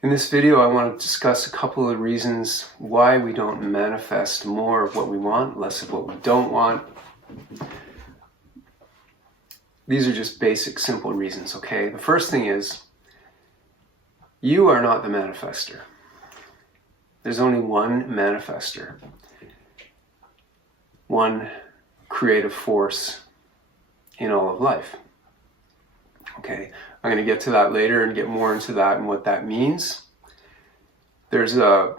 In this video, I want to discuss a couple of reasons why we don't manifest more of what we want, less of what we don't want. These are just basic, simple reasons, okay? The first thing is, you are not the manifester. There's only one manifester, one creative force in all of life. Okay, I'm going to get to that later and get more into that and what that means. There's a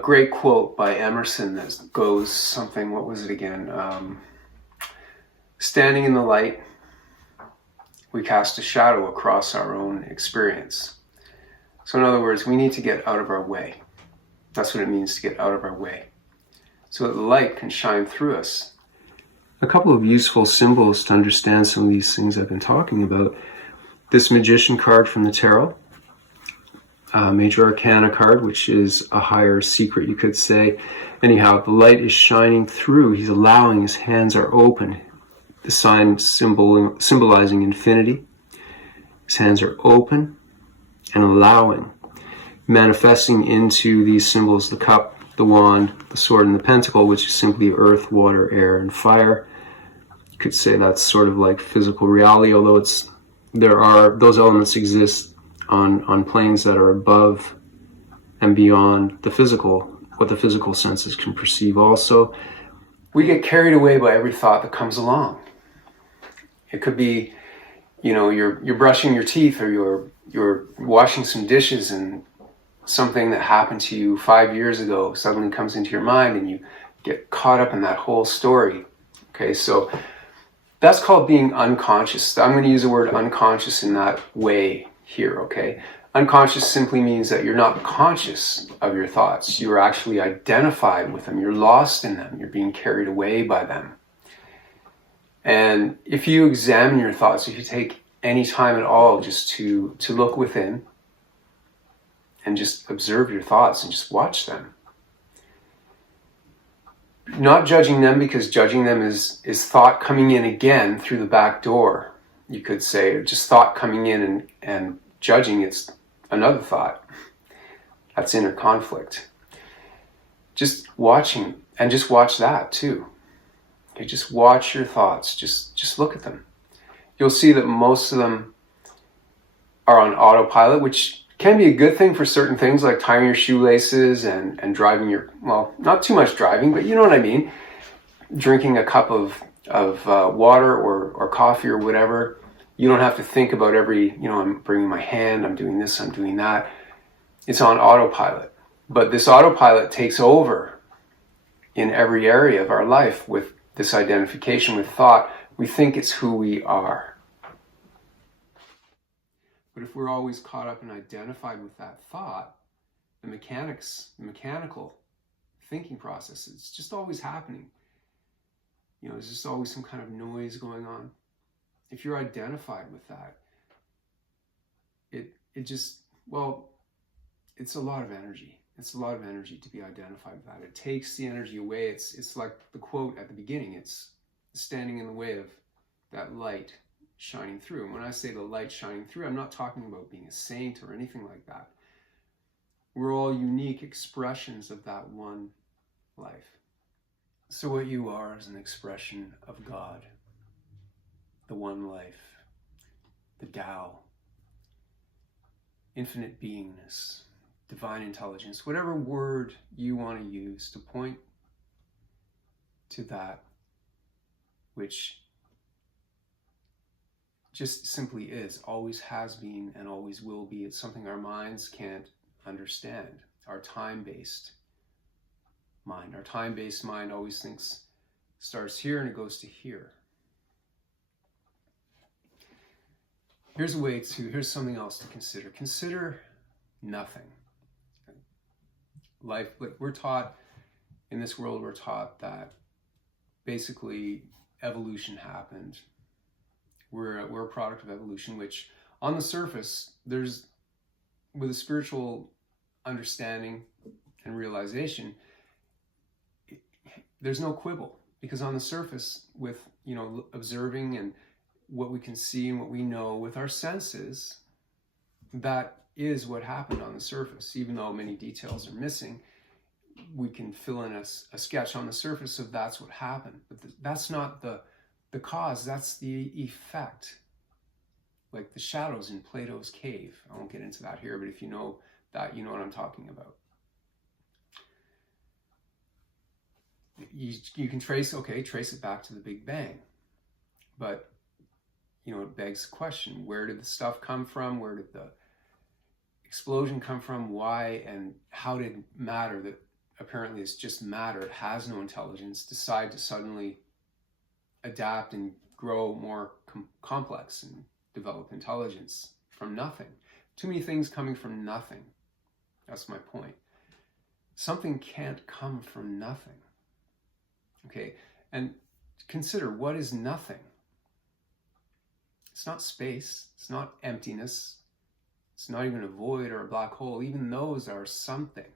great quote by Emerson that goes something, what was it again? Standing in the light, we cast a shadow across our own experience. So in other words, we need to get out of our way. That's what it means to get out of our way, so that the light can shine through us. A couple of useful symbols to understand some of these things I've been talking about. This Magician card from the Tarot, Major Arcana card, which is a higher secret, you could say. Anyhow, the light is shining through. He's allowing, his hands are open. The sign symbolizing infinity. His hands are open and allowing, manifesting into these symbols, the cup, the wand, the sword, and the pentacle, which is simply earth, water, air, and fire. You could say that's sort of like physical reality, although those elements exist on planes that are above and beyond the physical, what the physical senses can perceive also. We get carried away by every thought that comes along. It could be, you're brushing your teeth, or you're washing some dishes, and something that happened to you 5 years ago suddenly comes into your mind and you get caught up in that whole story. Okay, so that's called being unconscious. I'm going to use the word unconscious in that way here, okay? Unconscious simply means that you're not conscious of your thoughts. You're actually identified with them. You're lost in them. You're being carried away by them. And if you examine your thoughts, if you take any time at all just to look within and just observe your thoughts and just watch them, not judging them, because judging them is thought coming in again through the back door, you could say, or just thought coming in and judging, it's another thought. That's inner conflict. Just watching, and just watch that too. Okay, just watch your thoughts, just look at them. You'll see that most of them are on autopilot, which can be a good thing for certain things like tying your shoelaces and driving not too much driving, but you know what I mean. Drinking a cup of water or coffee or whatever. You don't have to think about I'm bringing my hand, I'm doing this, I'm doing that. It's on autopilot. But this autopilot takes over in every area of our life with this identification with thought. We think it's who we are. But if we're always caught up and identified with that thought, the mechanical thinking process, it's just always happening. There's just always some kind of noise going on. If you're identified with that, it's a lot of energy. It's a lot of energy to be identified with that. It takes the energy away. It's like the quote at the beginning. It's standing in the way of that light shining through. And when I say the light shining through, I'm not talking about being a saint or anything like that. We're all unique expressions of that one life. So what you are is an expression of God, the one life, the Tao, infinite beingness, divine intelligence, whatever word you want to use to point to that which just simply is, always has been, and always will be. It's something our minds can't understand. Our time-based mind. Our time-based mind always thinks, starts here and it goes to here. Here's something else to consider. Consider nothing. Life, we're taught, in this world, we're taught that basically evolution happened. We're a product of evolution, which on the surface, with a spiritual understanding and realization, there's no quibble, because on the surface, with observing and what we can see and what we know with our senses, that is what happened on the surface. Even though many details are missing, we can fill in a sketch on the surface of that's what happened. But that's not the cause, that's the effect. Like the shadows in Plato's cave. I won't get into that here, but if you know that, you know what I'm talking about. You can trace it back to the Big Bang. But, it begs the question, where did the stuff come from? Where did the explosion come from? Why? And how did matter, that apparently is just matter, it has no intelligence, decide to suddenly adapt and grow more complex and develop intelligence from nothing? Too many things coming from nothing. That's my point. Something can't come from nothing. Okay, and consider, what is nothing? It's not space, it's not emptiness, it's not even a void or a black hole. Even those are something.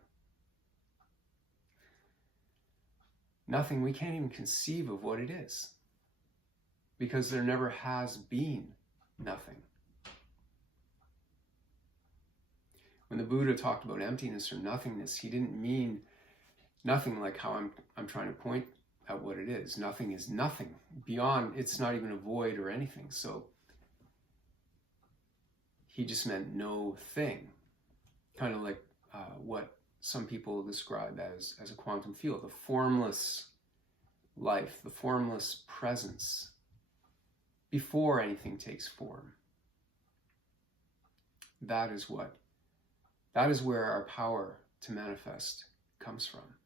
Nothing, we can't even conceive of what it is, because there never has been nothing. When the Buddha talked about emptiness or nothingness, he didn't mean nothing like how I'm trying to point at what it is. Nothing is nothing. Beyond, it's not even a void or anything. So he just meant no thing. Kind of like what some people describe as a quantum field, the formless life, the formless presence before anything takes form. That is where our power to manifest comes from.